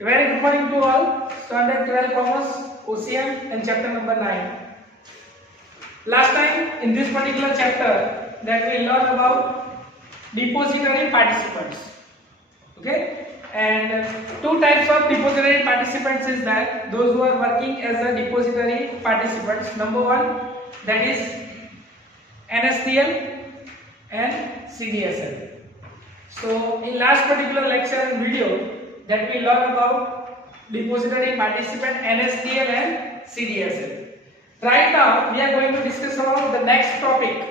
Very good morning to all. Standard 12 Commerce, OCM and chapter number 9. Last time in this particular chapter that we learned about depository participants. Okay, and two types of depository participants is that those who are working as a depository participants. Number one, that is NSDL and CDSL. So in last particular lecture and video that we learn about depository participant NSDL and CDSL. Right now we are going to discuss about the next topic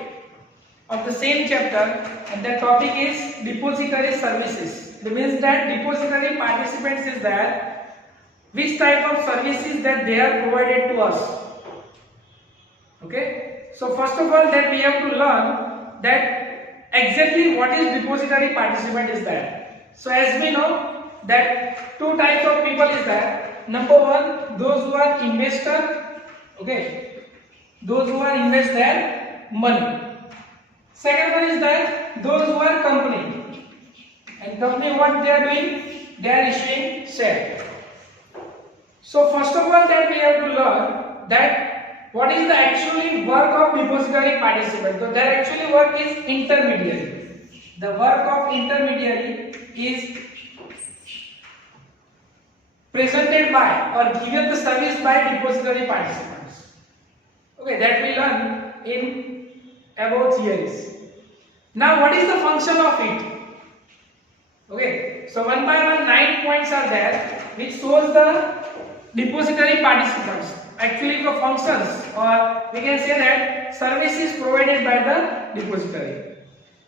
of the same chapter, and that topic is depository services. It means that depository participants is that which type of services that they are provided to us. Okay, so first of all that we have to learn that exactly what is depository participant is that. So as we know that two types of people is that. Number one, those who are investor, okay, those who are invest their money. Second one is that those who are company, and company what they are doing, they are issuing share. So first of all that we have to learn that what is the actually work of depository participant. So their actually work is intermediary. The work of intermediary is presented by or given the service by depository participants. Okay, that we learn in above theories. Now what is the function of it? Okay, so one by one 9 points are there which shows the depository participants. Actually the functions, or we can say that services provided by the depository.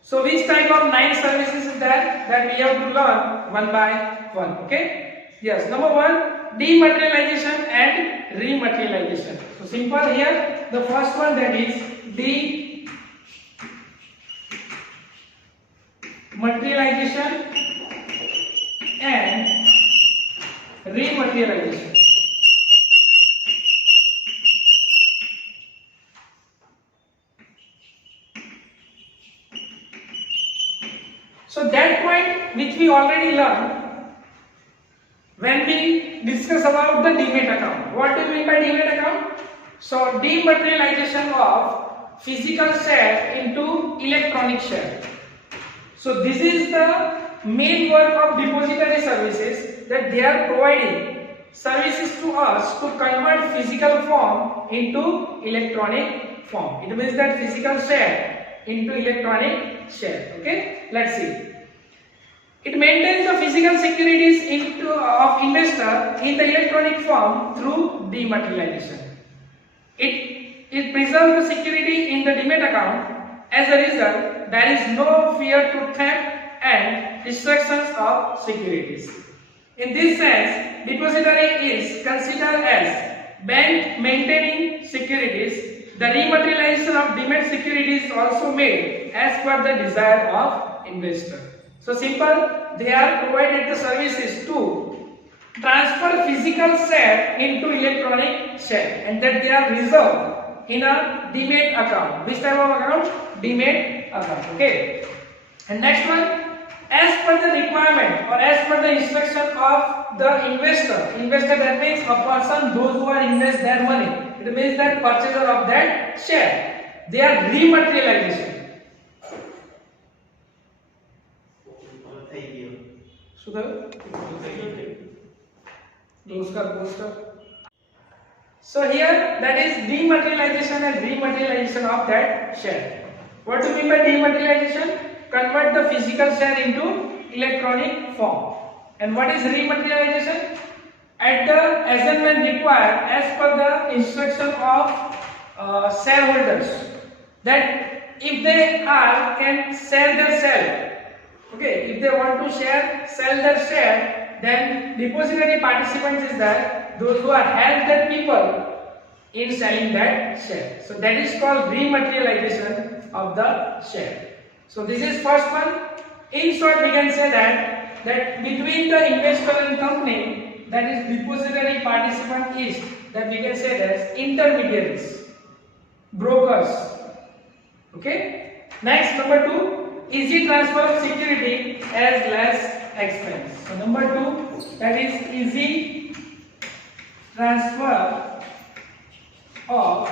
So which type of 9 services is there that we have to learn one by one. Okay. Yes, number one, dematerialization and rematerialization. So simple here, the first one that is dematerialization and rematerialization. So that point which we already learned when we discuss about the demat account. What do you mean by demat account? So dematerialization of physical share into electronic share. So this is the main work of depository services, that they are providing services to us to convert physical form into electronic form. It means that physical share into electronic share. Okay, let's see. It maintains the physical securities of investor in the electronic form through dematerialization. It preserves the security in the demat account. As a result, there is no fear to theft and destructions of securities. In this sense, depository is considered as bank maintaining securities. The rematerialization of demat securities is also made as per the desire of investor. So simple, they are provided the services to transfer physical share into electronic share, and that they are reserved in a demat account. Which type of account? Demat account. Okay. And next one, as per the requirement or as per the instruction of the investor. Investor, that means a person, those who are invest their money. It means that purchaser of that share. They are rematerialization. So here that is dematerialization and rematerialization of that share. What do you mean by dematerialization? Convert the physical share into electronic form. And what is rematerialization? At the as and when required as per the instruction of shareholders, that if they can sell their share. Okay, if they want to sell their share, then depository participants is that those who are help that people in selling that share. So that is called rematerialization of the share. So this is first one. In short, we can say that between the investor and company, that is depository participant is that we can say as intermediaries, brokers. Okay. Next, number two, easy transfer of security as less expense. So number two, that is easy transfer of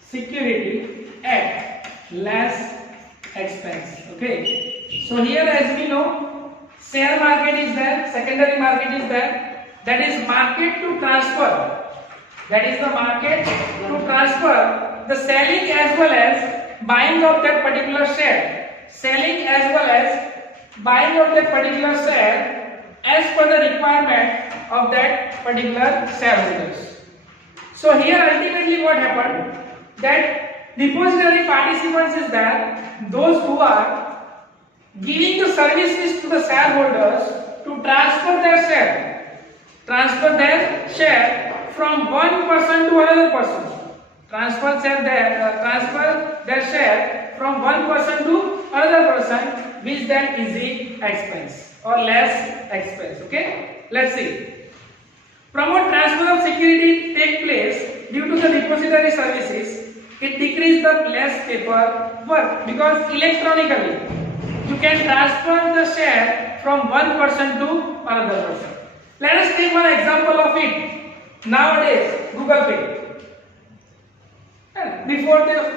security at less expense. Okay, so here as we know, share market is there, secondary market is there, that is market to transfer, that is the market to transfer the selling as well as buying of that particular share, selling as well as buying of that particular share as per the requirement of that particular shareholders. So here ultimately what happened, that depository participants is that those who are giving the services to the shareholders to transfer their share from one person to another person, transfer their share from one person to another person with that easy expense or less expense. Okay, let's see. Promote transfer of security take place due to the depository services. It decreases the less paper work because electronically you can transfer the share from one person to another person. Let us take one example of it. Nowadays, Google Pay. Before the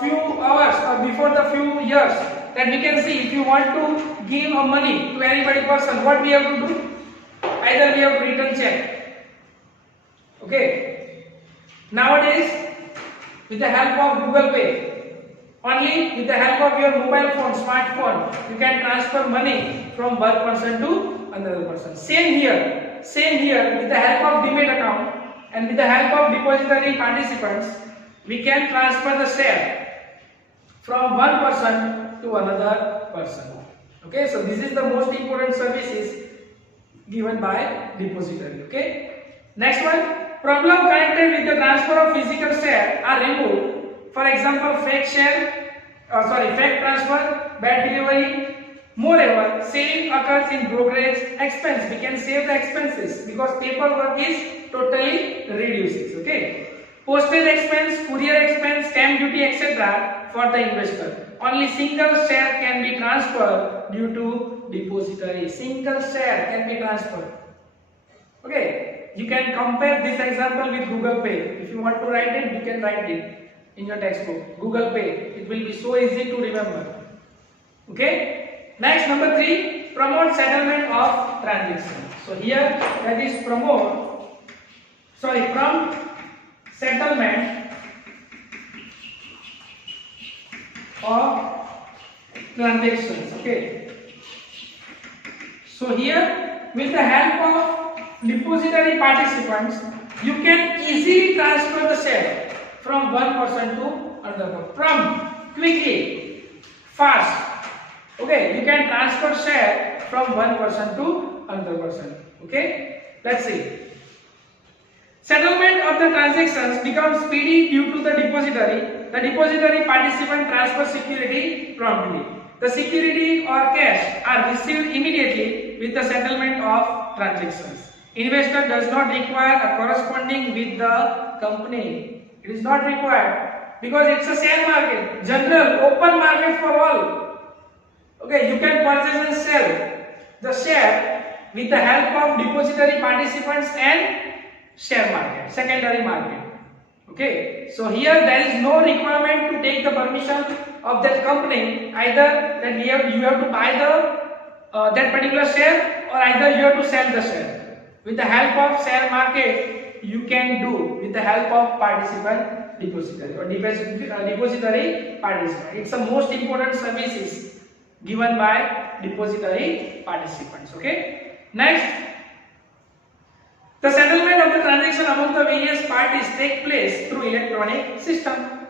few hours or before the few years, that we can see, if you want to give a money to anybody person, what we have to do? Either we have to return check. Okay. Nowadays, with the help of Google Pay, only with the help of your mobile phone, smartphone, you can transfer money from one person to another person. Same here with the help of Demat account and with the help of depository participants, we can transfer the share from one person to another person. Okay, so this is the most important services given by depository. Okay, next one, problem connected with the transfer of physical share are removed. For example, fake transfer, bad delivery. Moreover, saving occurs in brokerage expense. We can save the expenses because paperwork is totally reduced. Okay. Postage expense, courier expense, stamp duty, etc. for the investor. Only single share can be transferred due to depository. Single share can be transferred. Okay. You can compare this example with Google Pay. If you want to write it, you can write it in your textbook. Google Pay. It will be so easy to remember. Okay. Next, number 3, promote settlement of transaction. So here that is from settlement of transactions. Okay. So here with the help of depository participants, you can easily transfer the share from one person to another person. Quickly, fast. Okay, you can transfer share from one person to another person. Okay, let's see. Settlement of the transactions becomes speedy due to the depository. The depository participant transfer security promptly. The security or cash are received immediately with the settlement of transactions. Investor does not require a corresponding with the company. It is not required because it's a share market, general, open market for all. Okay, you can purchase and sell the share with the help of depository participants and share market, secondary market. Okay, so here there is no requirement to take the permission of that company. Either that you have to buy the that particular share, or either you have to sell the share. With the help of share market, you can do with the help of participant depository or depository participant. It's the most important services given by depository participants. Okay. Next, the settlement of the transaction among the various parties take place through electronic system.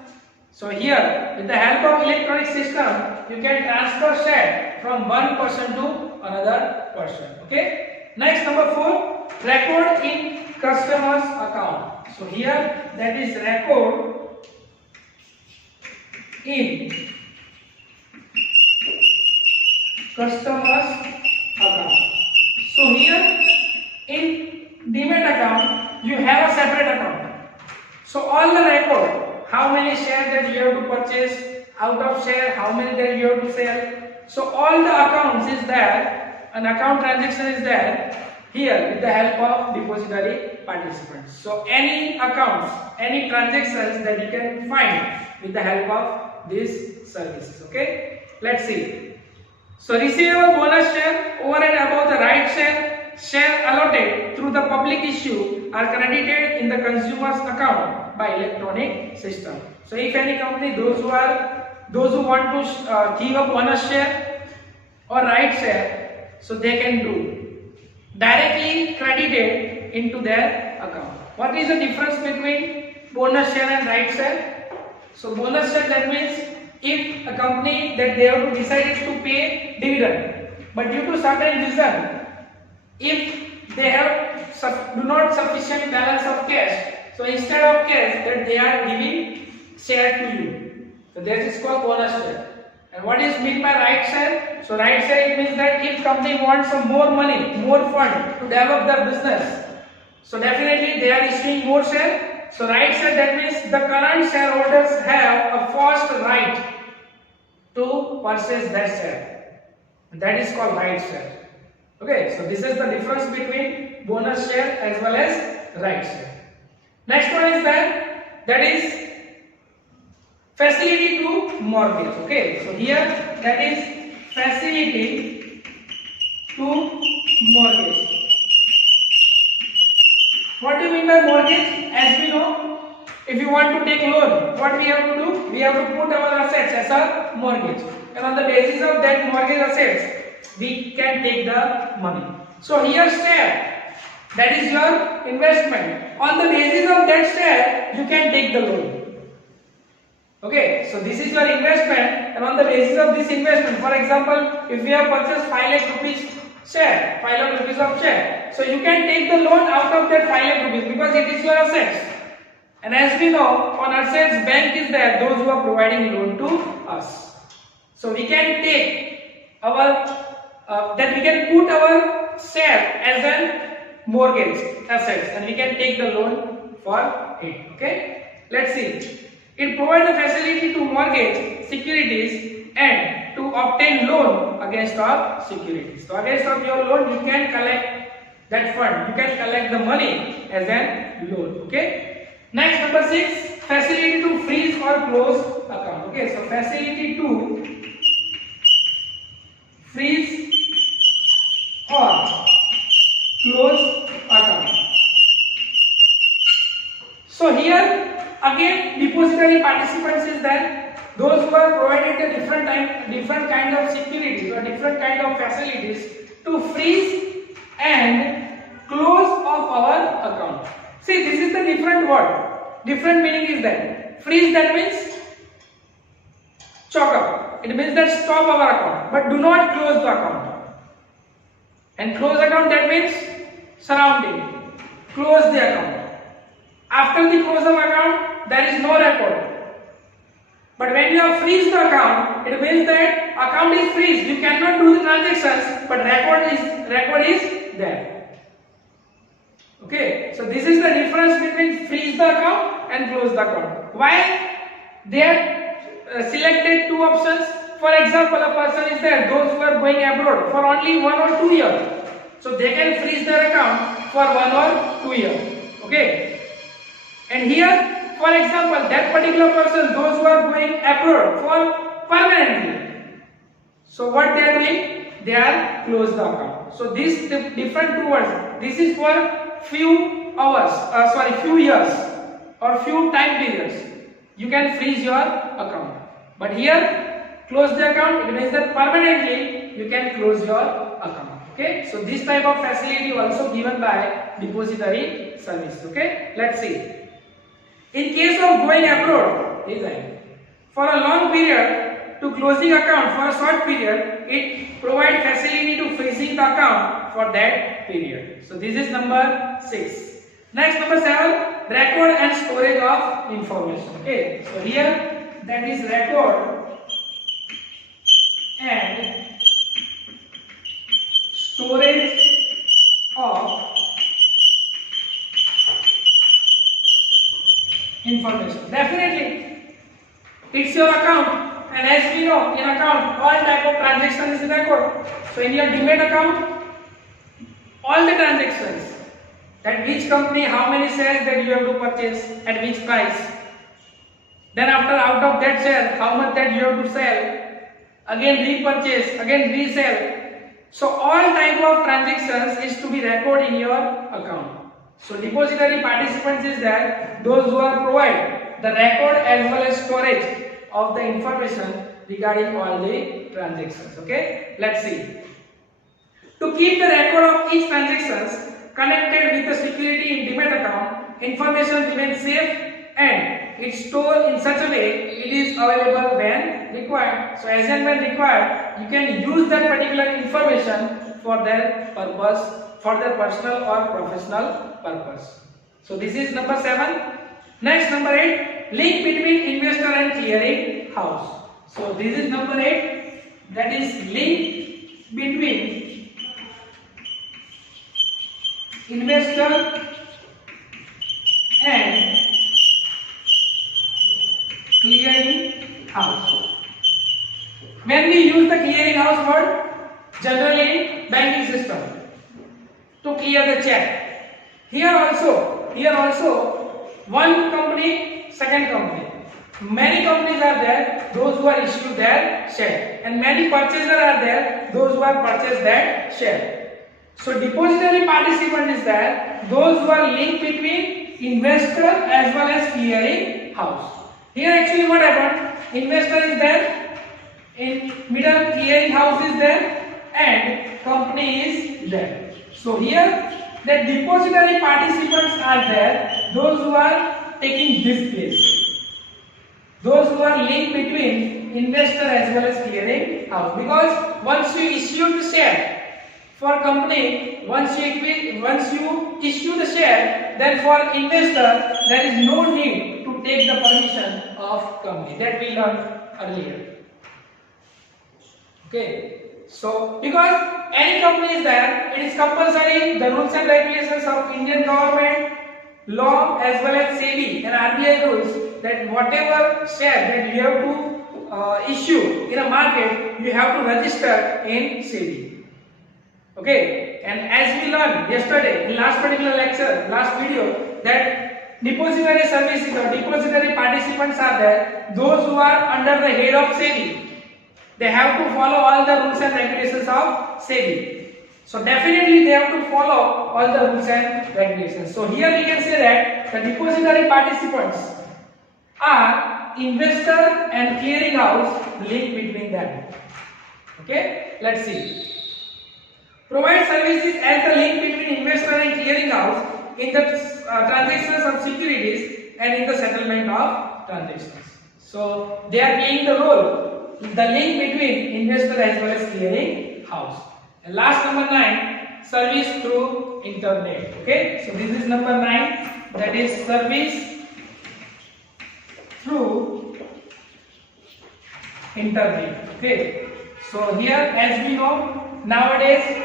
So here, with the help of electronic system, you can transfer share from one person to another person. Okay. Next, number 4, record in customer's account. So here, that is record in customer's account. So here in Demat account you have a separate account. So all the record, how many shares that you have to purchase, out of share, how many that you have to sell. So all the accounts is there an account transaction is there here with the help of depository participants. So any accounts, any transactions that you can find with the help of these services. Okay, let's see. So receivable bonus share over and above the right share allotted through the public issue are credited in the consumer's account by electronic system. So if any company, those who want to give a bonus share or right share, so they can do directly credited into their account. What is the difference between bonus share and right share? So bonus share, that means if a company that they have decided to pay dividend, but due to certain reason, if they have do not sufficient balance of cash, so instead of cash that they are giving share to you, so that is called bonus share. And what is meant by right share? So right share, it means that if company wants some more money, more fund to develop their business, so definitely they are issuing more share. So right share, that means the current shareholders have a first right to purchase that share. That is called right share. Okay, so this is the difference between bonus share as well as right share. Next one is that is facility to mortgage. Okay, so here that is facility to mortgage. What do you mean by mortgage? As we know, if you want to take loan, what we have to do? We have to put our assets as a mortgage, and on the basis of that mortgage assets, we can take the money. So here share, that is your investment. On the basis of that share, you can take the loan. Okay, so this is your investment, and on the basis of this investment, for example, if we have purchased 5 lakh rupees share, 5 lakh rupees of share, so you can take the loan out of that 5 lakh rupees because it is your assets. And as we know, on assets, bank is there, those who are providing loan to us. So we can take our we can put our share as a mortgage assets, and we can take the loan for it. Okay, let's see. It provides a facility to mortgage securities and to obtain loan against our securities. So against of your loan, you can collect that fund. You can collect the money as a loan. Okay. Next, number 6, facility to freeze or close account. Okay. So facility to freeze or close account. So here again, depository participants is there. Those who are provided the different kind of securities or different kind of facilities to freeze and close of our account. See, this is the different word. Different meaning is there. Freeze, that means choke up. It means that stop our account, but do not close the account. And close account, that means surrounding. Close the account. After the close of account, there is no record. But when you have freeze the account, it means that account is freeze. You cannot do the transactions, but record is there. Okay, so this is the difference between freeze the account and close the account. Why they are selected two options? For example, a person is there, those who are going abroad for only 1 or 2 years, so they can freeze their account for 1 or 2 years. Okay, and here, for example, that particular person, those who are going abroad for permanently, so what they are doing? They are close the account. So these different two words. This is for few hours, few years or few time periods. You can freeze your account. But here, close the account, it means that permanently you can close your account. Okay, so this type of facility also given by depository service. Okay, let's see. In case of going abroad, for a long period to closing account for a short period, it provides facility to freezing the account for that period. So this is number 6. Next, number 7, record and storage of information. Okay, so here that is record and storage of information. Definitely, it's your account And as we know, in account, all type of transactions is record. So in your demat account, all the transactions, that which company, how many shares that you have to purchase, at which price. Then after out of that share, how much that you have to sell, again repurchase, again resell. So all type of transactions is to be recorded in your account. So depository participants is that those who are provide the record as well as storage of the information regarding all the transactions. Okay, let's see. To keep the record of each transactions connected with the security in demat account, information remains safe and it's stored in such a way it is available when required. So as and when required, you can use that particular information for their purpose, for their personal or professional purpose. So this is number 7. Next, number 8, link between investor and clearing house. So this is number 8, that is link between investor and clearing house. When we use the clearing house word, generally in banking system, to clear the check. Here also, one company, second company. Many companies are there, those who are issued their share, and many purchasers are there, those who are purchased that share. So depository participant is there, those who are linked between investor as well as clearing house. Here actually what happened, investor is there, in middle clearing house is there, and company is there. So here the depository participants are there, those who are taking this place. Those who are linked between investor as well as clearing house. Because once you issue the share for company, once you issue the share, then for investor there is no need to take the permission of company. That we learned earlier. Okay. So because any company is there, it is compulsory the rules and regulations of Indian government, law as well as SEBI and RBI rules that whatever share that you have to issue in a market, you have to register in SEBI. Okay, and as we learned yesterday in last particular lecture, last video, that depository services or depository participants are there, those who are under the head of SEBI. They have to follow all the rules and regulations of SEBI. So definitely they have to follow all the rules and regulations. So here we can say that the depository participants are investor and clearing house link between them. Okay, let's see. Provide services as the link between investor and clearing house in the transactions of securities and in the settlement of transactions. So they are playing the role, the link between investor as well as clearing house. And last number 9, service through internet. Okay, so this is number 9, that is service through internet. Okay, so here as we know, nowadays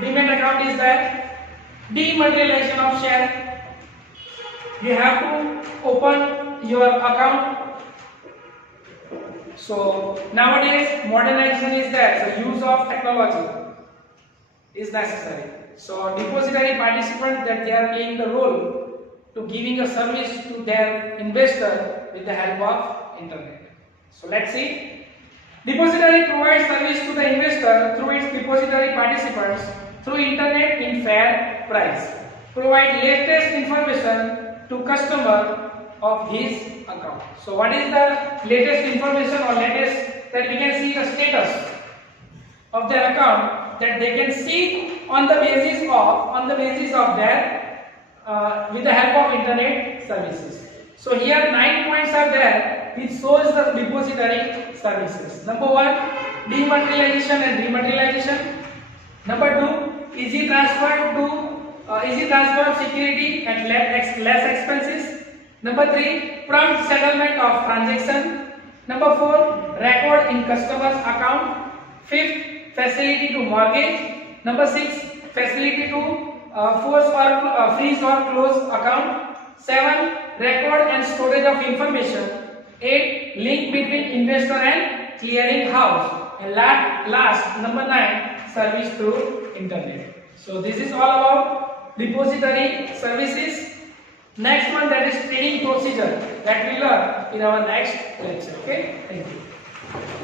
demat account is that dematerialization of share. You have to open your account. So nowadays modernization is there, so use of technology is necessary. So depository participants that they are playing the role to giving a service to their investor with the help of internet. So let's see. Depository provides service to the investor through its depository participants through internet in fair price. Provide latest information to customer of his account. So what is the latest information or latest that we can see the status of their account, that they can see on the basis of their with the help of internet services. So here 9 points are there which shows the depository services. Number 1, dematerialization and rematerialization. Number 2, easy transfer of security at less expenses. Number 3, prompt settlement of transaction. Number 4, record in customer's account. 5th, facility to mortgage. Number 6, facility to freeze or close account. 7, record and storage of information. 8. Link between investor and clearing house. And last number 9, service through internet. So this is all about depository services. Next one, that is trading procedure, that we learn in our next lecture. Okay, thank you.